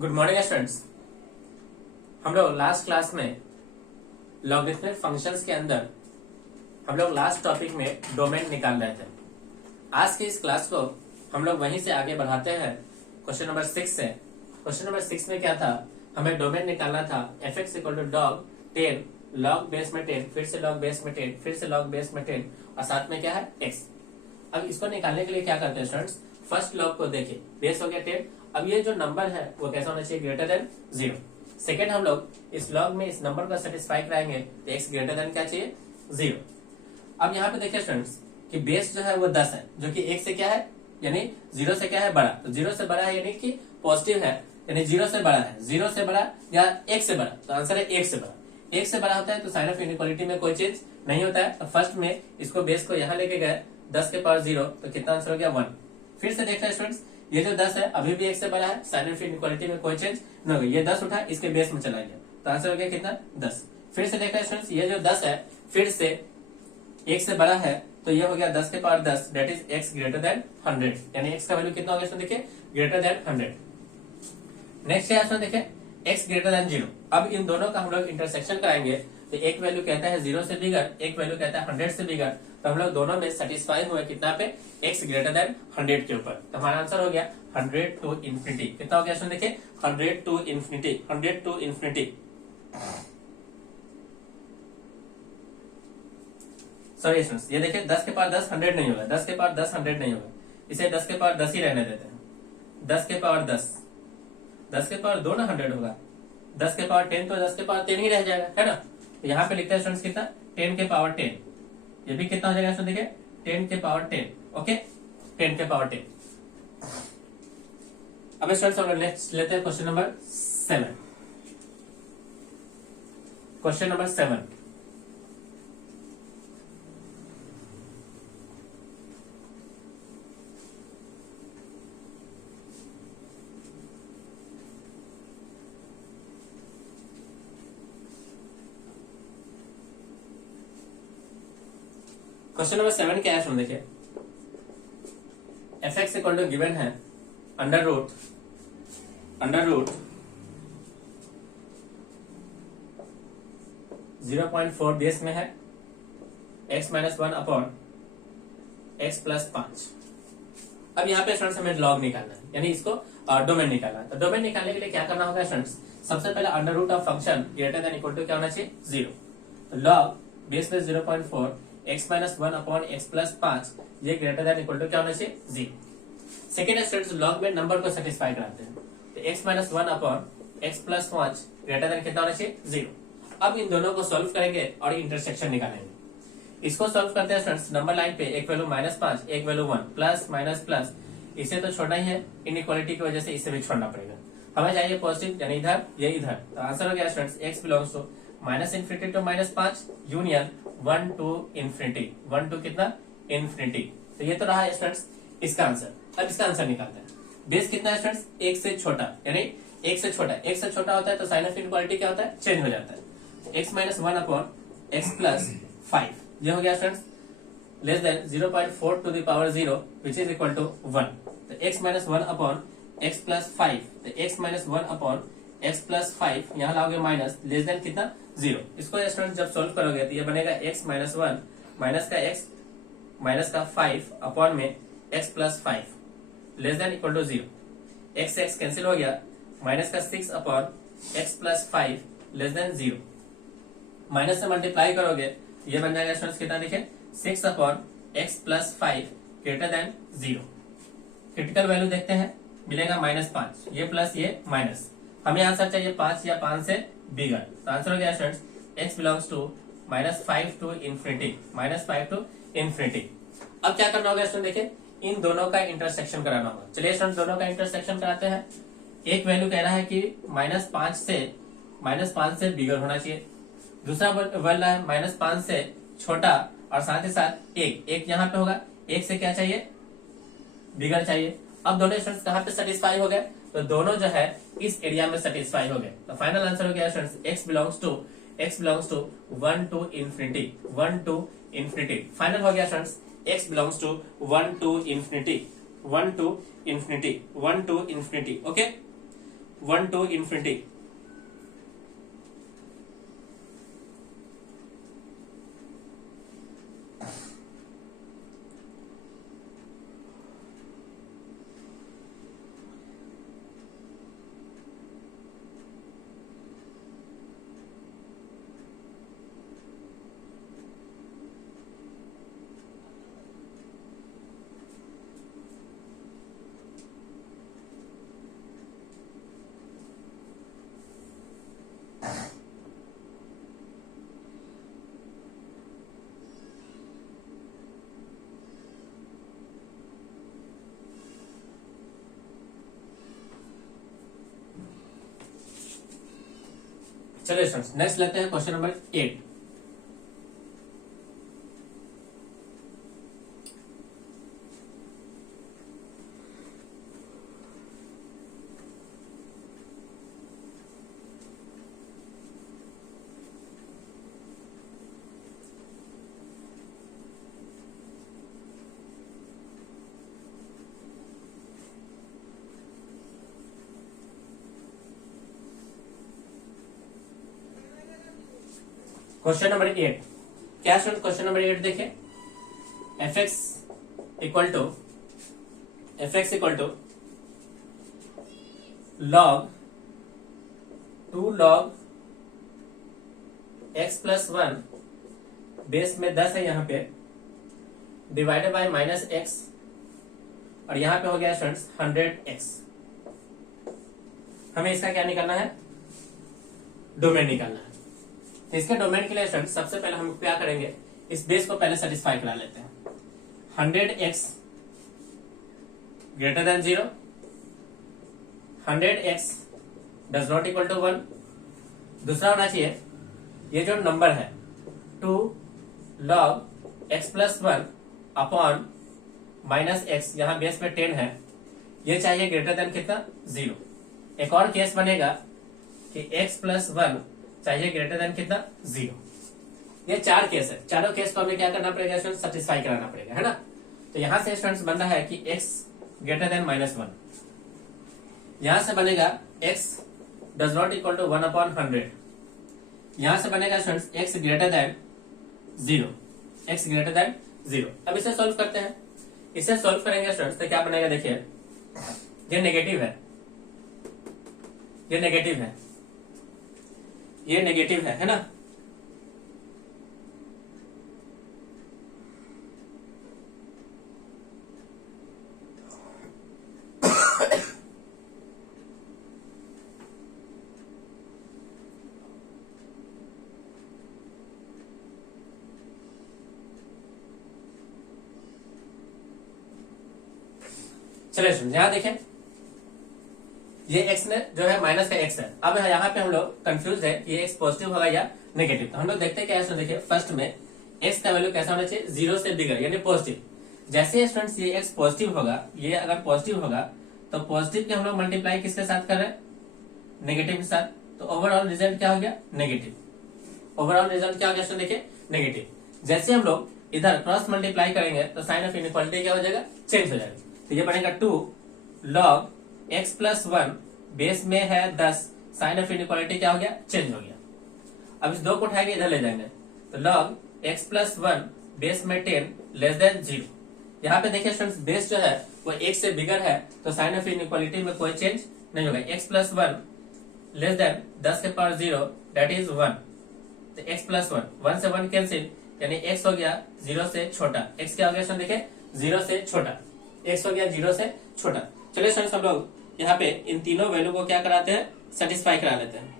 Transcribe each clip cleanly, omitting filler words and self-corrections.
Good morning students. हम लोग last class में लॉगरिथमिक फंक्शंस के अंदर हम लोग लास्ट टॉपिक में डोमेन निकाल रहे थे। आज की इस क्लास को हम लोग वहीं से आगे बढ़ाते हैं क्वेश्चन नंबर 6 से। क्वेश्चन नंबर 6 में क्या था, हमें डोमेन निकालना था fx equal to log 10 log base में 10 फिर से लॉग बेस में 10 फिर से लॉग बेस में 10 और साथ में क्या है x। अब इसको निकालने के लिए क्या करते हैं स्टूडेंट्स, फर्स्ट लॉग को देखिए, बेस हो गया 10। अब ये जो नंबर है वो कैसा होना चाहिए, ग्रेटर देन 0। सेकेंड हम लोग इस लॉग में इस नंबर को सेटिस्फाई कराएंगे तो x ग्रेटर देन क्या चाहिए, 0। अब यहाँ पे देखिए स्टूडेंट्स कि बेस जो है वो 10 है, जो कि 1 से क्या है यानी 0 से क्या है बड़ा, तो 0 से बड़ा है यानी कि पॉजिटिव है, यानी 0 से बड़ा है, 0 से बड़ा या 1 से बड़ा, तो आंसर है 1 से बड़ा। 1 से बड़ा होता है तो साइन ऑफ इनइक्वालिटी में कोई चेंज नहीं होता है। तो फर्स्ट में इसको बेस को यहाँ लेके गए 10 के पावर 0, तो कितना आंसर हो गया 1। फिर से देख रहे हैं स्टूडेंट्स, ये जो 10 है अभी भी 1 से बड़ा है, साइन ऑफ इनइक्वालिटी में कोई चेंज नहीं होगा। ये 10 उठा इसके बेस में चला गया तो आंसर हो गया कितना 10। फिर से देख रहे हैं स्टूडेंट्स, ये जो 10 है फिर से 1 से बड़ा है तो ये हो गया 10 के power 10, that is x greater then 100, यानी x का वैल्यू कितना हो गया इसमें देखिए ग्रेटर देन 100। नेक्स्ट है इसमें देखिए x ग्रेटर देन 0। अब इन दोनों का हम लोग इंटरसेक्शन कराएंगे तो एक वैल्यू कहता है 0 से बिगर, एक वैल्यू कहता है 100 से बिगर, तो हम लोग दोनों में सेटिस्फाई हुए कितना पे x ग्रेटर देन 100 के ऊपर। तो हमारा आंसर हो गया 100 टू इन्फिनिटी। कितना हो गया इसमें देखिए 100 to infinity, 100 to infinity. Sorry students, ये देखिए 10 के पावर 10 100 नहीं होगा, 10 के पावर 10 100 नहीं होगा, इसे 10 के पावर 10 ही रहने देते हैं। 10 के पावर 10, 10 के पावर 2 ना 100 होगा, 10 के पावर 10 तो 10 के पावर 10 ही रह जाएगा, है ना। तो यहाँ पे लिखते हैं स्टूडेंट्स कितना 10 के पावर 10, ये भी कितना हो जाएगा इसमें देखिए 10 के पावर 10, ओके 10 के पावर 10। अब स्टूडेंट्स हम नेक्स्ट लेते हैं question number 7। Question number 7, question number 7 क्या है सुन देखिए, f x equal to given है अंडर रूट 0.4 बेस में है x minus 1 upon x plus 5। अब यहाँ पे स्टूडेंट्स हमें लॉग निकालना है, यानी इसको डोमेन निकालना है। तो डोमेन निकालने के लिए क्या करना होगा स्टूडेंट्स, सबसे पहले under root of function greater than equal to क्या होना चाहिए 0। तो लॉग बेस में 0.4 x minus 1 upon x plus 5, ये ग्रेटर देन इक्वल टू क्या होना चाहिए 0। सेकेंड स्टूडेंट्स लॉग में नंबर को सेटिस्फाई कराते हैं, तो x minus 1 upon x plus 5 greater then कितना होना चाहिए 0। अब इन दोनों को सॉल्व करेंगे और इंटरसेक्शन निकालेंगे। इसको सॉल्व करते हैं स्टूडेंट्स, नंबर लाइन पे एक वैल्यू -5 एक वैल्यू 1, प्लस माइनस प्लस, इसे तो छोड़ना ही है, इनइक्वालिटी की वजह से इसे भी छोड़ना पड़ेगा। हमें चाहिए पॉजिटिव, यानी इधर ये इधर, तो आंसर हो गया students x belongs to minus infinity to -5 union 1 to infinity, 1 to कितना इन्फिनिटी। तो ये तो रहा स्टूडेंट्स इसका आंसर। अब इसका आंसर निकालते हैं। बेस कितना है स्टूडेंट्स, 1 से छोटा, यानी 1 से छोटा, 1 से छोटा होता है तो साइन ऑफ इनइक्वालिटी क्या होता है, चेंज हो जाता है। x minus 1 upon x plus 5, ये हो गया students less than 0.4 to the power 0 which is equal to 1। तो x minus 1 upon x plus 5, तो x minus 1 upon x plus 5 यहाँ लाओगे माइनस, लेस देन कितना 0। इसको स्टूडेंट जब सोल्व करोगे तो ये बनेगा x माइनस 1 माइनस का x माइनस का 5 अपॉन में x plus 5 less than equal to 0। x से x कैंसिल हो गया, माइनस का 6 upon x plus 5 less than 0। Minus से मल्टीप्लाई करोगे ये बन जाएगा स्टूडेंट्स कितना देखिए 6 upon x plus 5 greater than 0। Critical value देखते हैं, मिलेगा -5, ये प्लस ये माइनस, हमें आंसर चाहिए 5 या 5 से बिगर। तो आंसर हो गया students x belongs to -5 to infinity, -5 to infinity. अब क्या करना होगा स्टूडेंट देखिए, इन दोनों का इंटरसेक्शन कराना होगा। चलिए स्टूडेंट दोनों का इंटरसेक्शन कराते हैं। एक वैल्यू कह रहा है कि -5 से बिगर होना चाहिए, दूसरा वैल्यू है -5 से छोटा और साथ ही साथ एक यहाँ पे होगा, एक से क्या चाहिए बिगर चाहिए। अब दोनों स्टूडेंट्स कहाँ पे सेटिस्फाई हो गए, तो दोनों जो है इस एरिया में सेटिस्फाई हो गए। तो फाइनल आंसर हो गया students x belongs to 1 to infinity, 1 to infinity. Final हो गया students x belongs to 1 to infinity, 1 to infinity, 1 to infinity. Okay, 1 to infinity। चलिए स्टूडेंट्स नेक्स्ट लेते हैं क्वेश्चन नंबर 8। क्वेश्चन नंबर 8 क्या स्टूडेंट, क्वेश्चन नंबर 8 देखें। F x equal to log 2 log x plus 1 base में 10 है यहाँ पे, divided by minus x, और यहाँ पे हो गया स्टूडेंट्स 100x। हमें इसका क्या निकालना है, डोमेन निकालना है। तो इसके डोमेन के लिए स्टूडेंट सबसे पहले हम क्या करेंगे, इस बेस को पहले सेटिस्फाई करा लेते हैं। 100x greater than 0, 100x does not equal to 1। दूसरा होना चाहिए ये जो नंबर है 2 log x plus 1 upon minus x, यहां बेस में 10 है, ये चाहिए ग्रेटर देन कितना, 0। एक और केस बनेगा कि x प्लस 1 चाहिए ग्रेटर देन कितना, 0। ये 4 केस है, चारों केस को हमें क्या करना पड़ेगा स्टूडेंट, सेटिस्फाई कराना पड़ेगा, है ना। तो यहां से स्टूडेंट्स बन रहा है कि x ग्रेटर देन माइनस 1, यहां से बनेगा x does not equal to 1 upon 100, यहां से बनेगा students x greater than 0, x greater than 0। अब इसे सॉल्व करते हैं। इसे सॉल्व करेंगे स्टूडेंट्स तो क्या बनेगा, देखिए ये नेगेटिव है, ये नेगेटिव है, ये नेगेटिव है ना। चलिए यहां देखें, ये x ने जो है माइनस का x है। अब यहाँ पे हम लोग कंफ्यूज है कि ये x पॉजिटिव होगा या नेगेटिव। तो हम लोग देखते हैं क्या है, देखिए फर्स्ट में x का वैल्यू कैसा होना चाहिए, 0 से बिगर यानी पॉजिटिव। जैसे स्टूडेंट्स ये x पॉजिटिव होगा, ये अगर पॉजिटिव होगा तो पॉजिटिव के हम लोग मल्टीप्लाई किसके साथ कर रहे हैं, नेगेटिव के साथ। तो ओवरऑल रिजल्ट क्या हो गया, नेगेटिव। ओवरऑल रिजल्ट क्या हो गया स्टूडेंट, देखिए नेगेटिव। जैसे हम लोग इधर क्रॉस मल्टीप्लाई करेंगे तो साइन ऑफ इनइक्वालिटी क्या हो जाएगा, चेंज हो जाएगा। तो ये बनेगा 2 log x प्लस 1 बेस में है 10, साइन ऑफ इनइक्वालिटी क्या हो गया, चेंज हो गया। अब इस 2 को उठाएंगे इधर ले जाएंगे, तो log x प्लस 1 बेस में 10 लेस देन 0। यहाँ पे देखिए स्टूडेंट्स बेस जो है वो 1 से बिगर है, तो साइन ऑफ इनइक्वालिटी में कोई चेंज नहीं होगा। x प्लस 1 लेस देन 10 के पावर 0 दैट इज 1। तो x प्लस 1 से 1 कैंसिल, यानी x हो गया 0 से छोटा। x क्या हो गया स्टूडेंट, देखिए 0 से छोटा, x हो गया 0 से छोटा। चलिए स्टूडेंट्स हम लोग यहाँ पे इन तीनों वैल्यू को क्या कराते हैं, सेटिस्फाई करा लेते हैं।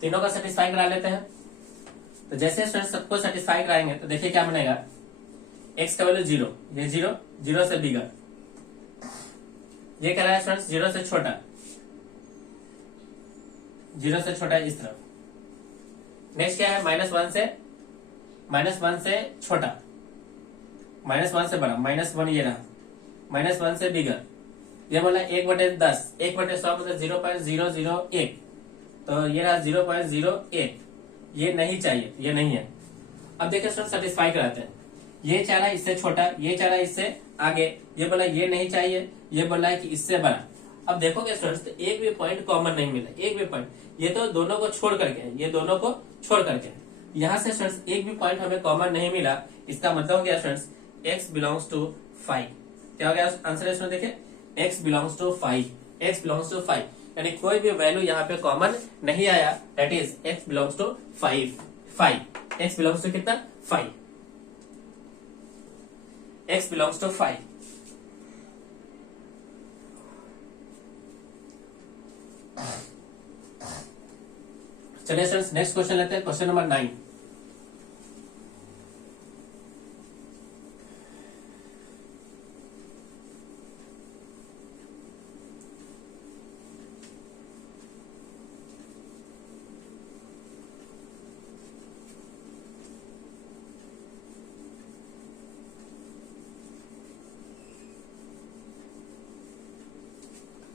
तीनों का सेटिस्फाई करा लेते हैं। तो जैसे स्टूडेंट सबको सेटिस्फाई कराएंगे तो देखिए क्या बनेगा, x का वैल्यू 0, ये 0, 0 से बिगर, ये कह रहा है स्टूडेंट्स 0 से छोटा, 0 से छोटा इस तरफ। नेक्स्ट क्या है, -1 से छोटा, -1 से बड़ा, -1 ये रहा, -1 से बिगर, ये बोला 1/10, 1/100 मतलब 0.001, तो ये रहा 0.01, ये नहीं चाहिए, ये नहीं है। अब देखिए स्टूडेंट सेटिस्फाई कराते हैं, ये चाह रहा है इससे छोटा, ये चाह रहा है इससे आगे, ये बोला ये नहीं चाहिए, ये बोला है कि इससे बड़ा। अब देखोगे स्टूडेंट्स तो एक भी पॉइंट कॉमन नहीं मिला, एक भी पॉइंट, ये तो दोनों को छोड़ करके है, ये दोनों को छोड़ करके है। यहाँ से स्टूडेंट्स एक भी पॉइंट हमें कॉमन नहीं मिला, इसका मतलब हो गया स्टूडेंट्स x बिलोंग्स टू 5। क्या हो गया आंसर? इसमें देखिए x belongs to 5, x belongs to 5, यानी कोई भी वैल्यू यहाँ पे कॉमन नहीं आया, that is x belongs to 5, 5, x belongs to कितना? 5, x बिलोंग्स टू 5। चलिए स्टूडेंट्स नेक्स्ट क्वेश्चन लेते हैं, क्वेश्चन नंबर 9।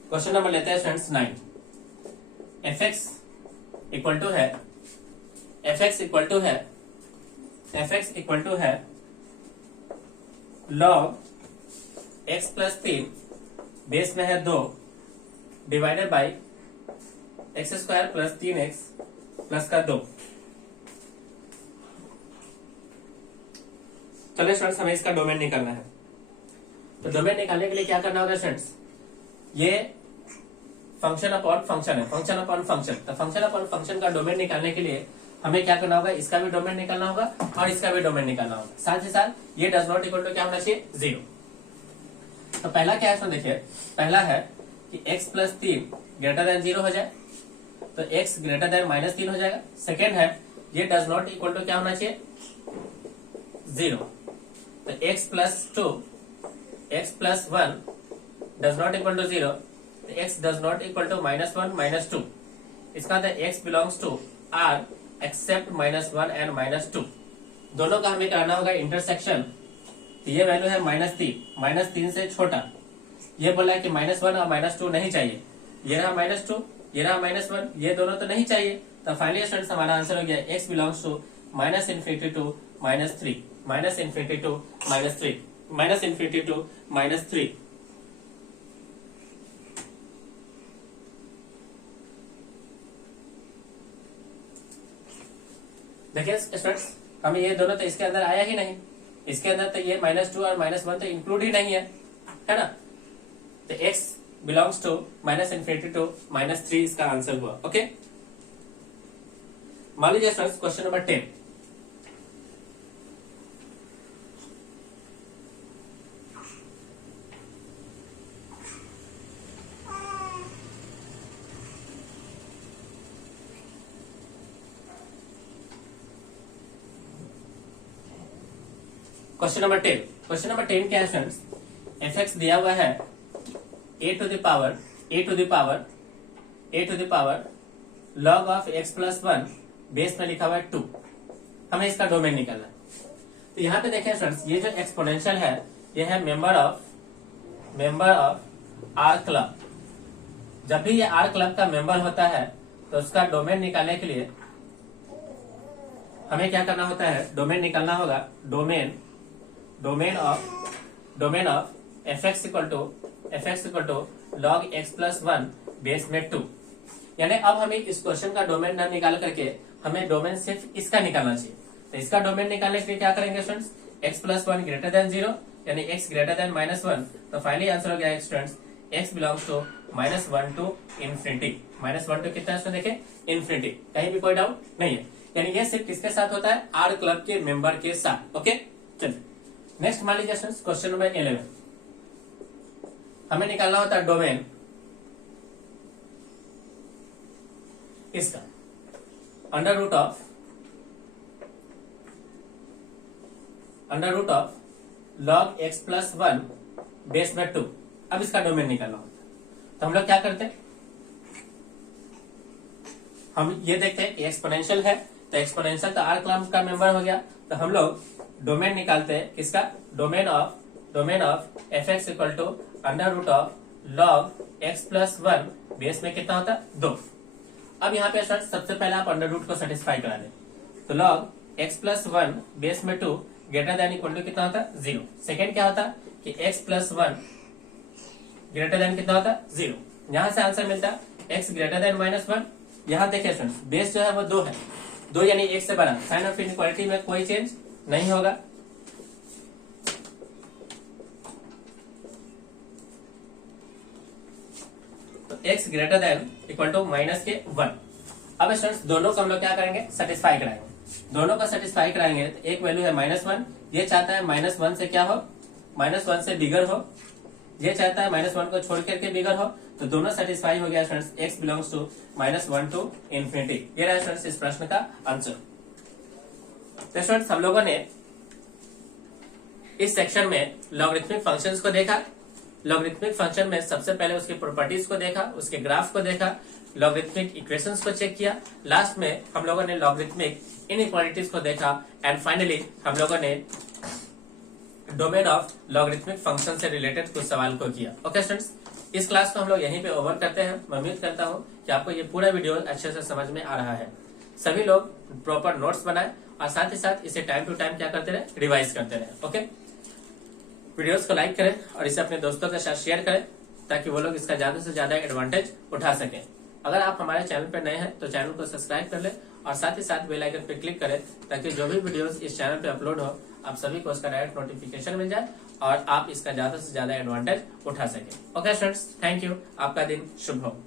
क्वेश्चन नंबर लेते हैं स्टूडेंट्स 9। fx इक्वल टू है, fx इक्वल टू है, fx इक्वल टू है log x प्लस 3 बेस में है 2 divided by x square plus 3x plus का 2। चलिए स्टूडेंट्स हमें इसका डोमेन निकालना है, तो डोमेन निकालने के लिए क्या करना होगा स्टूडेंट्स, ये फंक्शन अपॉन फंक्शन है, फंक्शन अपॉन फंक्शन, तो फंक्शन अपॉन फंक्शन का डोमेन निकालने के लिए हमें क्या करना होगा, इसका भी डोमेन निकालना होगा और इसका भी डोमेन निकालना होगा, साथ ही साथ ये डज नॉट इक्वल टू क्या होना चाहिए? 0। तो पहला क्या है इसमें देखिए, पहला है कि x प्लस 3 ग्रेटर देन 0 हो जाए, तो x ग्रेटर देन -3 हो जाएगा। सेकेंड है ये डज नॉट इक्वल टू क्या होना चाहिए? 0। तो x plus 2, x plus 1 does not equal to 0, x does not equal to -1 -2, इसका मतलब x belongs to R except -1 and -2, दोनों का हमें कराना होगा इंटरसेक्शन। तो ये वैल्यू है -3 से छोटा, ये बोला है कि -1 और -2 नहीं चाहिए, ये रहा -2, ये रहा -1, ये दोनों तो नहीं चाहिए। तो फाइनली स्टूडेंट्स हमारा आंसर हो गया x belongs to -∞ to -3, -∞ to -3, -∞ to -3। देखिए स्टूडेंट्स हमें ये दोनों तो इसके अंदर आया ही नहीं, इसके अंदर तो ये -2 और -1 तो इंक्लूड ही नहीं है ना। तो x बिलोंग्स टू -∞ टू -3 इसका आंसर हुआ। ओके, मान लीजिए students question number 10। Question number 10, question number 10 क्या है स्टूडेंट्स, fx दिया हुआ है a to the power log of x plus 1, base में लिखा हुआ है 2, हमें इसका डोमेन निकालना है। तो यहाँ पे देखें स्टूडेंट्स, ये जो एक्सपोनेंशियल है ये है मेंबर ऑफ आर क्लब। जब भी ये आर क्लब का मेंबर होता है तो उसका डोमेन निकालने के लिए हमें क्या करना होता है, डोमेन निकालना होगा, domain of fx equal to log x plus 1 base में 2। यानी अब हमें इस क्वेश्चन का डोमेन न निकाल करके हमें डोमेन सिर्फ इसका निकालना चाहिए। तो इसका डोमेन निकालने के लिए क्या करेंगे students, x plus 1 greater than 0 यानी x ग्रेटर देन -1। तो फाइनली आंसर हो गया students x belongs to -1 to infinity, -1 to कितना है देखें इन्फिनिटी, कहीं भी कोई डाउट नहीं है। यानी ये सिर्फ किसके साथ होता है, आर क्लब के मेंबर के साथ। ओके चलिए नेक्स्ट मान लीजिए स्टूडेंट्स क्वेश्चन नंबर 11, हमें निकालना होता है डोमेन इसका under root of log x plus 1 base में 2। अब इसका डोमेन निकालना होता है, तो हम लोग क्या करते हैं, हम ये देखते हैं एक्सपोनेंशियल है तो एक्सपोनेंशियल तो आर क्लब का मेंबर हो गया, तो हम लोग डोमेन निकालते हैं किसका, domain of domain of F x equal to under root of log X plus 1 base में कितना होता है 2। अब यहाँ पे स्टूडेंट सबसे पहले आप अंडर रूट को सेटिस्फाई करा दें, तो लॉग एक्स प्लस 1 बेस में 2 ग्रेटर देन इक्वल टू कितना होता है 0। सेकेंड क्या होता है कि एक्स प्लस 1 ग्रेटर देन कितना होता है 0। यहां से आंसर मिलता है एक्स ग्रेटर देन -1। यहाँ देखिए स्टूडेंट्स बेस जो है वो 2 है, 2 यानी 1 से बड़ा, साइन ऑफ इनइक्वालिटी में कोई चेंज नहीं होगा। तो x greater than equal to minus के 1। अब स्टूडेंट्स दोनों को हम लोग क्या करेंगे सेटिस्फाई कराएंगे, दोनों को सेटिस्फाई कराएंगे तो एक वैल्यू है -1, ये चाहता है -1 से क्या हो -1 से बिगर हो, ये चाहता है -1 को छोड़ करके बिगर हो, तो दोनों सेटिस्फाई हो गया students, x belongs to -1 to infinity. ये रहा स्टूडेंट्स इस प्रश्न का आंसर। तो स्टूडेंट्स हम लोगों ने इस सेक्शन में लॉगरिथमिक फंक्शंस को देखा। लॉगरिथमिक फंक्शन में सबसे पहले उसकी प्रॉपर्टीज को देखा, उसके ग्राफ को देखा, लॉगरिथमिक इक्वेशंस को चेक किया, लास्ट में हम लोगों ने लॉगरिथमिक इनइक्वालिटीज को देखा एंड फाइनली हम लोगों ने डोमेन ऑफ लॉगरिथमिक फंक्शन से रिलेटेड कुछ सवाल को किया। ओके स्टूडेंट्स, इस क्लास को हम लोग यहीं पे ओवर करते हैं। मैं उम्मीद करता हूं कि आपको ये पूरा वीडियो अच्छे से समझ में आ रहा है। सभी लोग प्रॉपर नोट्स बनाए और साथ ही साथ इसे टाइम टू टाइम क्या करते रहे रिवाइज करते रहे। ओके, वीडियोस को लाइक करें और इसे अपने दोस्तों के साथ शेयर करें ताकि वो लोग इसका ज्यादा से ज्यादा एडवांटेज उठा सकें। अगर आप हमारे चैनल पर नए हैं तो चैनल को सब्सक्राइब कर लें और साथ ही साथ बेल आइकन पर क्लिक करें ताकि जो भी वीडियोस इस चैनल पे अपलोड हो आप सभी को उसका डायरेक्ट नोटिफिकेशन मिल जाए और आप इसका ज्यादा से ज्यादा एडवांटेज उठा सकें। ओके स्टूडेंट्स, थैंक यू, आपका दिन शुभ हो।